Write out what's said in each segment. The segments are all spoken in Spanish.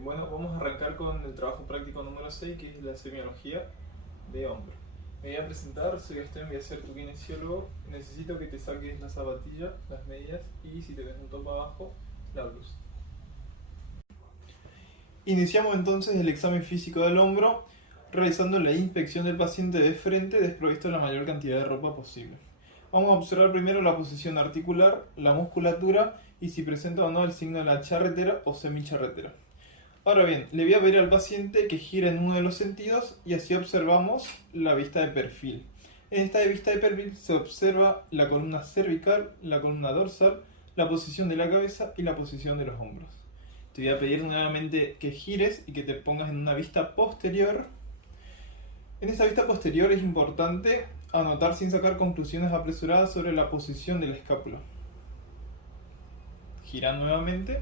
Bueno, vamos a arrancar con el trabajo práctico número 6, que es la semiología de hombro. Me voy a presentar, soy Gastón, voy a ser tu kinesiólogo. Necesito que te saques la zapatilla, las medias y, si te ves un topo abajo, la blusa. Iniciamos entonces el examen físico del hombro, realizando la inspección del paciente de frente, desprovisto de la mayor cantidad de ropa posible. Vamos a observar primero la posición articular, la musculatura y si presenta o no el signo de la charretera o semicharretera. Ahora bien, le voy a pedir al paciente que gire en uno de los sentidos y así observamos la vista de perfil. En esta vista de perfil se observa la columna cervical, la columna dorsal, la posición de la cabeza y la posición de los hombros. Te voy a pedir nuevamente que gires y que te pongas en una vista posterior. En esta vista posterior es importante anotar sin sacar conclusiones apresuradas sobre la posición de la escápula. Gira nuevamente.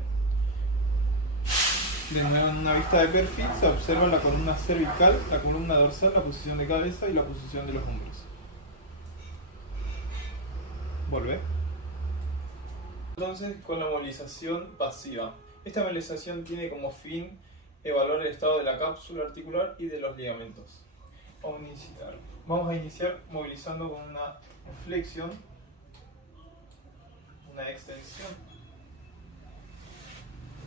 De nuevo en una vista de perfil se observa la columna cervical, la columna dorsal, la posición de cabeza y la posición de los hombros. Volve. Entonces, con la movilización pasiva. Esta movilización tiene como fin evaluar el estado de la cápsula articular y de los ligamentos. Vamos a iniciar movilizando con una flexión, una extensión,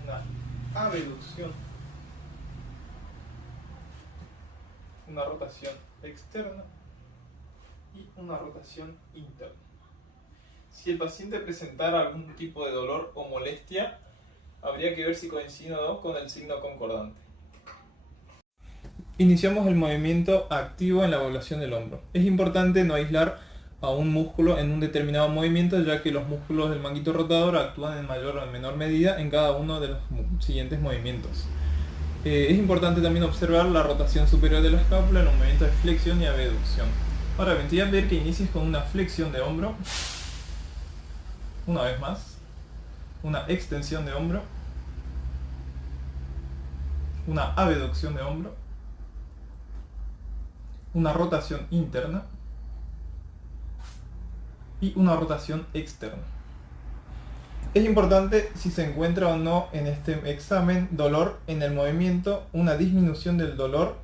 una abducción, una rotación externa y una rotación interna. Si el paciente presentara algún tipo de dolor o molestia, habría que ver si coincide o no con el signo concordante. Iniciamos el movimiento activo en la evaluación del hombro. Es importante no aislar a un músculo en un determinado movimiento, ya que los músculos del manguito rotador actúan en mayor o en menor medida en cada uno de los siguientes movimientos. Es importante también observar la rotación superior de la escápula en los movimientos de flexión y abducción. Ahora bien, te voy a pedir que inicies con una flexión de hombro, una vez más, una extensión de hombro, una abducción de hombro, una rotación interna y una rotación externa. Es importante si se encuentra o no en este examen dolor en el movimiento, una disminución del dolor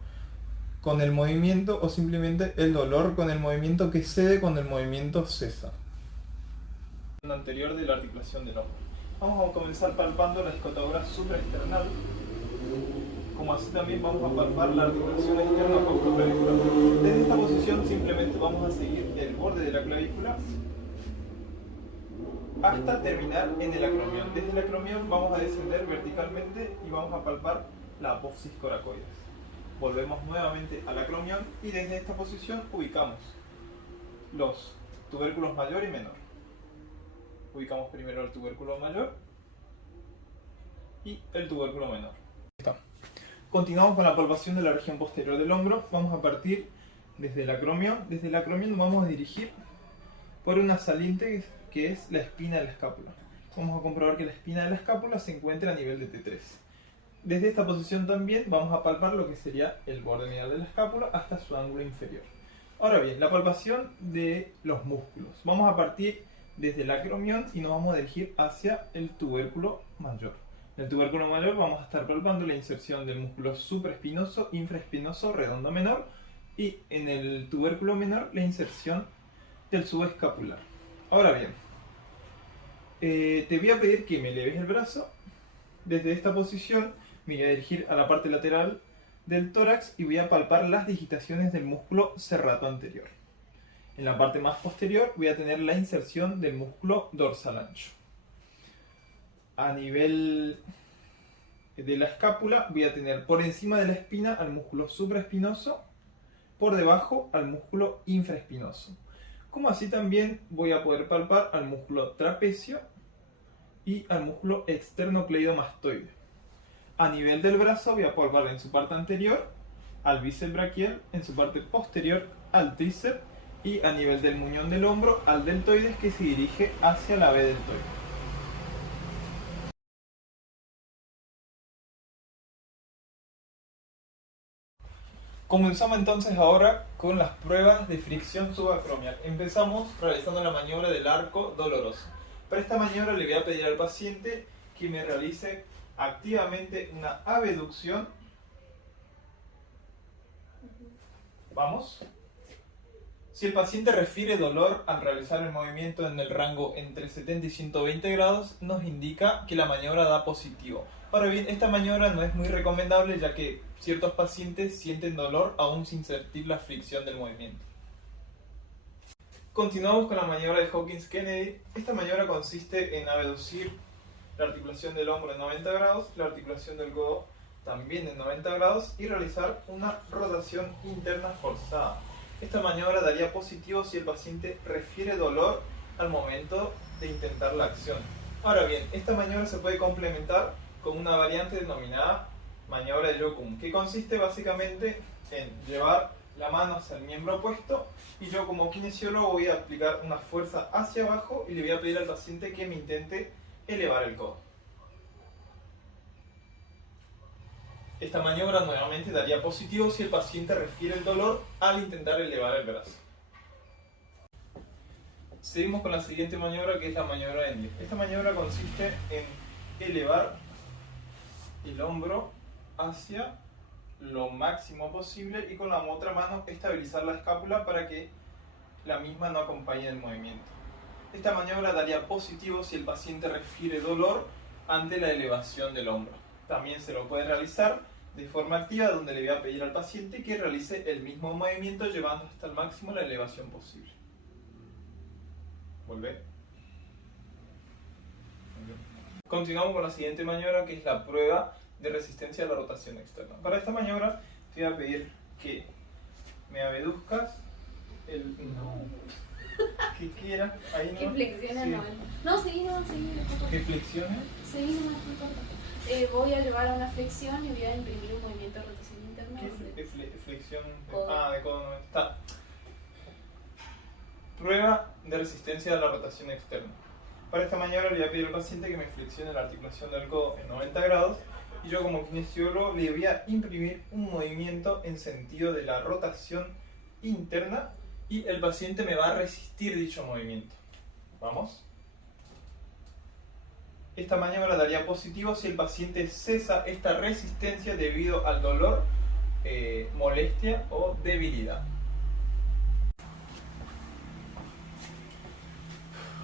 con el movimiento o simplemente el dolor con el movimiento que cede cuando el movimiento cesa. Anterior de la articulación del hombro. Vamos a comenzar palpando la escotadura supraesternal, como así también vamos a palpar la articulación externa postclavicular. Desde esta posición simplemente vamos a seguir el borde de la clavícula hasta terminar en el acromión. Desde el acromión vamos a descender verticalmente y vamos a palpar la apófisis coracoides. Volvemos nuevamente al acromión y desde esta posición ubicamos los tubérculos mayor y menor. Ubicamos primero el tubérculo mayor y el tubérculo menor. Continuamos con la palpación de la región posterior del hombro. Vamos a partir desde el acromión. Desde el acromión vamos a dirigir por una saliente que es la espina de la escápula. Vamos a comprobar que la espina de la escápula se encuentra a nivel de T3. Desde esta posición también vamos a palpar lo que sería el borde medial de la escápula hasta su ángulo inferior. Ahora bien, la palpación de los músculos. Vamos a partir desde el acromión y nos vamos a dirigir hacia el tubérculo mayor. En el tubérculo mayor vamos a estar palpando la inserción del músculo supraespinoso, infraespinoso, redondo menor, y en el tubérculo menor la inserción del subescapular. Ahora bien, te voy a pedir que me eleves el brazo. Desde esta posición me voy a dirigir a la parte lateral del tórax y voy a palpar las digitaciones del músculo serrato anterior. En la parte más posterior voy a tener la inserción del músculo dorsal ancho. A nivel de la escápula voy a tener por encima de la espina al músculo supraespinoso, por debajo al músculo infraespinoso. Como así también voy a poder palpar al músculo trapecio y al músculo externocleidomastoide. A nivel del brazo voy a palpar en su parte anterior al bíceps braquial, en su parte posterior al tríceps y a nivel del muñón del hombro al deltoides que se dirige hacia la B deltoide. Comenzamos entonces ahora con las pruebas de fricción subacromial. Empezamos realizando la maniobra del arco doloroso. Para esta maniobra le voy a pedir al paciente que me realice activamente una abducción. Vamos. Si el paciente refiere dolor al realizar el movimiento en el rango entre 70 y 120 grados, nos indica que la maniobra da positivo. Ahora bien, esta maniobra no es muy recomendable ya que ciertos pacientes sienten dolor aún sin sentir la fricción del movimiento. Continuamos con la maniobra de Hawkins-Kennedy. Esta maniobra consiste en abducir la articulación del hombro en 90 grados, la articulación del codo también en 90 grados y realizar una rotación interna forzada. Esta maniobra daría positivo si el paciente refiere dolor al momento de intentar la acción. Ahora bien, esta maniobra se puede complementar con una variante denominada maniobra de Yokun, que consiste básicamente en llevar la mano hacia el miembro opuesto y yo como kinesiólogo voy a aplicar una fuerza hacia abajo y le voy a pedir al paciente que me intente elevar el codo. Esta maniobra nuevamente daría positivo si el paciente refiere el dolor al intentar elevar el brazo. Seguimos con la siguiente maniobra, que es la maniobra de Ender. Esta maniobra consiste en elevar el hombro hacia lo máximo posible y con la otra mano estabilizar la escápula para que la misma no acompañe el movimiento. Esta maniobra daría positivo si el paciente refiere dolor ante la elevación del hombro. También se lo puede realizar de forma activa, donde le voy a pedir al paciente que realice el mismo movimiento llevando hasta el máximo la elevación posible. Volver. Continuamos con la siguiente maniobra, que es la prueba de resistencia a la rotación externa. Para esta maniobra te voy a pedir que me abduzcas el... que quiera. Ahí no. Que flexione sí. No, seguí, no, seguí. ¿Que flexione? Seguí, no importa. Voy a llevar a una flexión y voy a imprimir un movimiento de rotación interna. ¿Qué flexión? Codo. De codo. Está. Prueba de resistencia a la rotación externa. Para esta maniobra le voy a pedir al paciente que me flexione la articulación del codo en 90 grados y yo como kinesiólogo le voy a imprimir un movimiento en sentido de la rotación interna y el paciente me va a resistir dicho movimiento. ¿Vamos? Esta maniobra daría positivo si el paciente cesa esta resistencia debido al dolor, molestia o debilidad.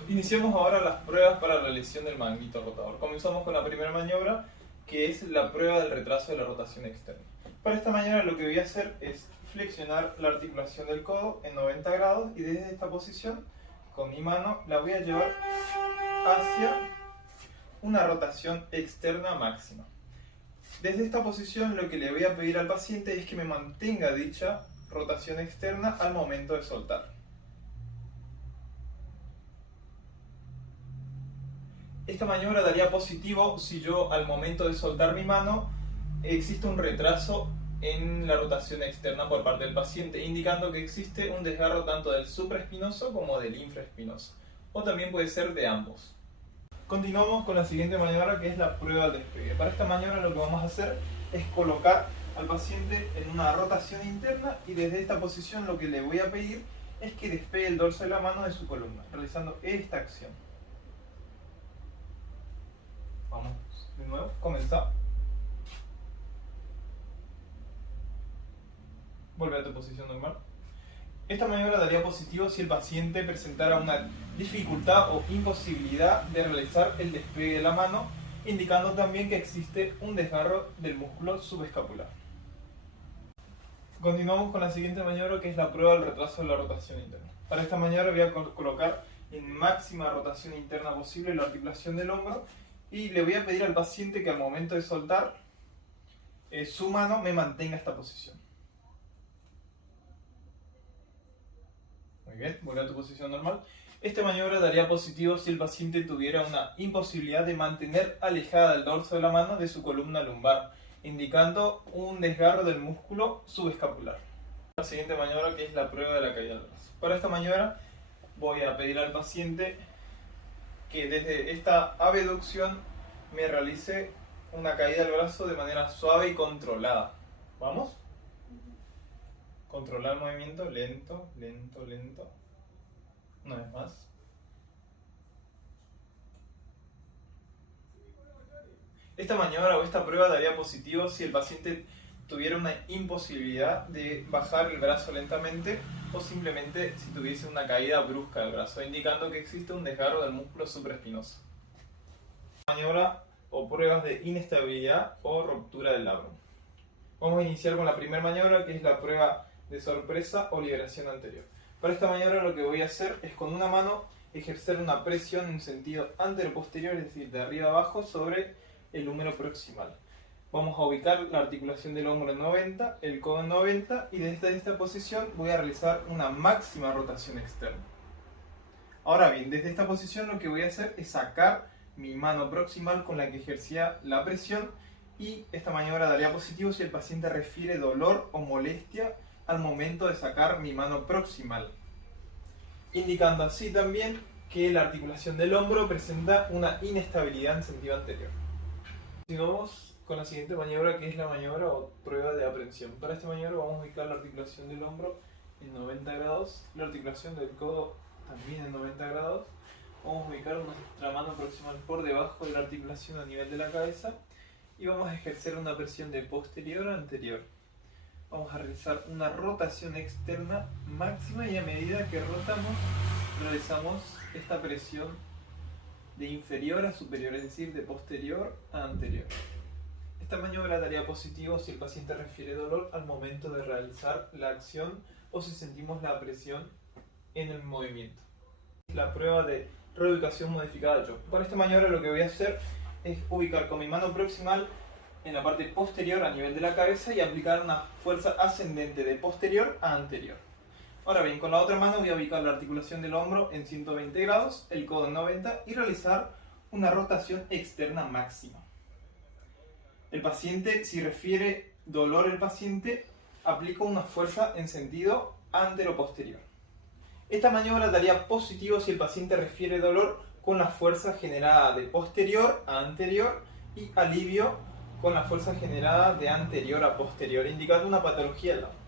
Iniciamos ahora las pruebas para la lesión del manguito rotador. Comenzamos con la primera maniobra, que es la prueba del retraso de la rotación externa. Para esta maniobra lo que voy a hacer es flexionar la articulación del codo en 90 grados y desde esta posición, con mi mano, la voy a llevar hacia una rotación externa máxima. Desde esta posición lo que le voy a pedir al paciente es que me mantenga dicha rotación externa al momento de soltar. Esta maniobra daría positivo si yo al momento de soltar mi mano existe un retraso en la rotación externa por parte del paciente, indicando que existe un desgarro tanto del supraespinoso como del infraespinoso, o también puede ser de ambos. Continuamos con la siguiente maniobra, que es la prueba del despegue. Para esta maniobra lo que vamos a hacer es colocar al paciente en una rotación interna y desde esta posición lo que le voy a pedir es que despegue el dorso de la mano de su columna, realizando esta acción. Vamos de nuevo, comenzar. Vuelve a tu posición normal. Esta maniobra daría positivo si el paciente presentara una dificultad o imposibilidad de realizar el despegue de la mano, indicando también que existe un desgarro del músculo subescapular. Continuamos con la siguiente maniobra, que es la prueba del retraso de la rotación interna. Para esta maniobra voy a colocar en máxima rotación interna posible la articulación del hombro y le voy a pedir al paciente que al momento de soltar su mano me mantenga esta posición. Muy bien, vuelve a tu posición normal. Esta maniobra daría positivo si el paciente tuviera una imposibilidad de mantener alejada el dorso de la mano de su columna lumbar, indicando un desgarro del músculo subescapular. La siguiente maniobra, que es la prueba de la caída del brazo. Para esta maniobra voy a pedir al paciente que desde esta abducción me realice una caída del brazo de manera suave y controlada. ¿Vamos? Controlar el movimiento, lento, lento, lento. Una vez más. Esta maniobra o esta prueba daría positivo si el paciente tuviera una imposibilidad de bajar el brazo lentamente o simplemente si tuviese una caída brusca del brazo, indicando que existe un desgarro del músculo supraespinoso. Maniobra o pruebas de inestabilidad o ruptura del labrum. Vamos a iniciar con la primera maniobra, que es la prueba de sorpresa o liberación anterior. Para esta maniobra lo que voy a hacer es con una mano ejercer una presión en sentido antero-posterior, es decir, de arriba a abajo sobre el húmero proximal. Vamos a ubicar la articulación del hombro en 90, el codo en 90 y desde esta posición voy a realizar una máxima rotación externa. Ahora bien, desde esta posición lo que voy a hacer es sacar mi mano proximal con la que ejercía la presión y esta maniobra daría positivo si el paciente refiere dolor o molestia al momento de sacar mi mano proximal, indicando así también que la articulación del hombro presenta una inestabilidad en sentido anterior. Continuamos con la siguiente maniobra, que es la maniobra o prueba de aprehensión. Para esta maniobra vamos a ubicar la articulación del hombro en 90 grados, la articulación del codo también en 90 grados. Vamos a ubicar nuestra mano proximal por debajo de la articulación a nivel de la cabeza y vamos a ejercer una presión de posterior a anterior. Vamos a realizar una rotación externa máxima y a medida que rotamos realizamos esta presión de inferior a superior, es decir, de posterior a anterior. Esta maniobra daría positivo si el paciente refiere dolor al momento de realizar la acción o si sentimos la presión en el movimiento. La prueba de reubicación modificada de shock. Para esta maniobra lo que voy a hacer es ubicar con mi mano proximal en la parte posterior a nivel de la cabeza y aplicar una fuerza ascendente de posterior a anterior. Ahora bien, con la otra mano voy a ubicar la articulación del hombro en 120 grados, el codo en 90 y realizar una rotación externa máxima. El paciente, si refiere dolor el paciente, aplica una fuerza en sentido antero-posterior. Esta maniobra daría positivo si el paciente refiere dolor con la fuerza generada de posterior a anterior y alivio con la fuerza generada de anterior a posterior, indicando una patología del labrum.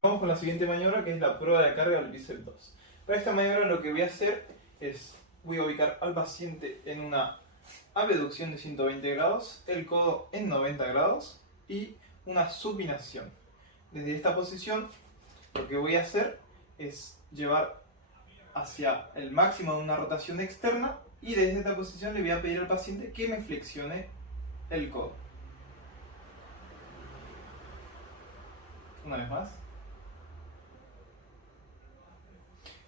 Vamos con la siguiente maniobra, que es la prueba de carga del bíceps 2. Para esta maniobra lo que voy a hacer es, voy a ubicar al paciente en una abducción de 120 grados, el codo en 90 grados y una supinación. Desde esta posición lo que voy a hacer es llevar hacia el máximo de una rotación externa y desde esta posición le voy a pedir al paciente que me flexione el codo. Una vez más.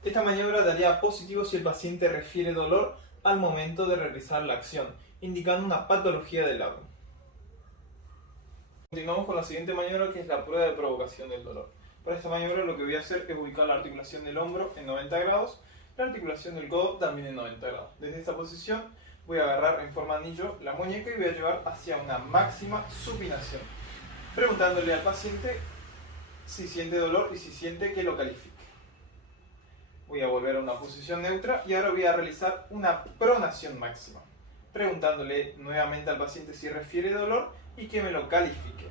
Esta maniobra daría positivo si el paciente refiere dolor al momento de realizar la acción, indicando una patología del labrum. Continuamos con la siguiente maniobra, que es la prueba de provocación del dolor. Para esta maniobra lo que voy a hacer es ubicar la articulación del hombro en 90 grados, la articulación del codo también en 90 grados. Desde esta posición voy a agarrar en forma de anillo la muñeca y voy a llevar hacia una máxima supinación, preguntándole al paciente si siente dolor y si siente que lo califique. Voy a volver a una posición neutra y ahora voy a realizar una pronación máxima, preguntándole nuevamente al paciente si refiere dolor y que me lo califique.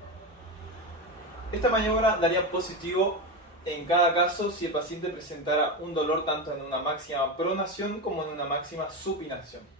Esta maniobra daría positivo en cada caso si el paciente presentara un dolor tanto en una máxima pronación como en una máxima supinación.